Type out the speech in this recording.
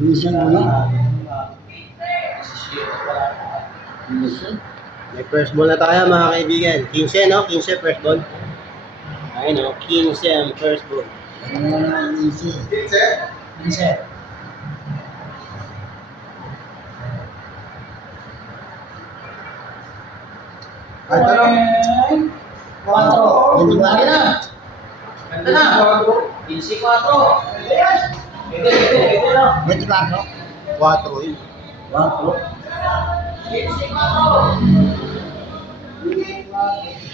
Minsan ulit. Minsan. May first ball na tayo mga kaibigan. 15 no? 15 first ball. Ayun no? 15 ang first ball. Minsan. Minsan. Ay, tanong. 4. January na. Ganda na. 15-4. Pwede no? 24. 4 yun. 4. 15-4.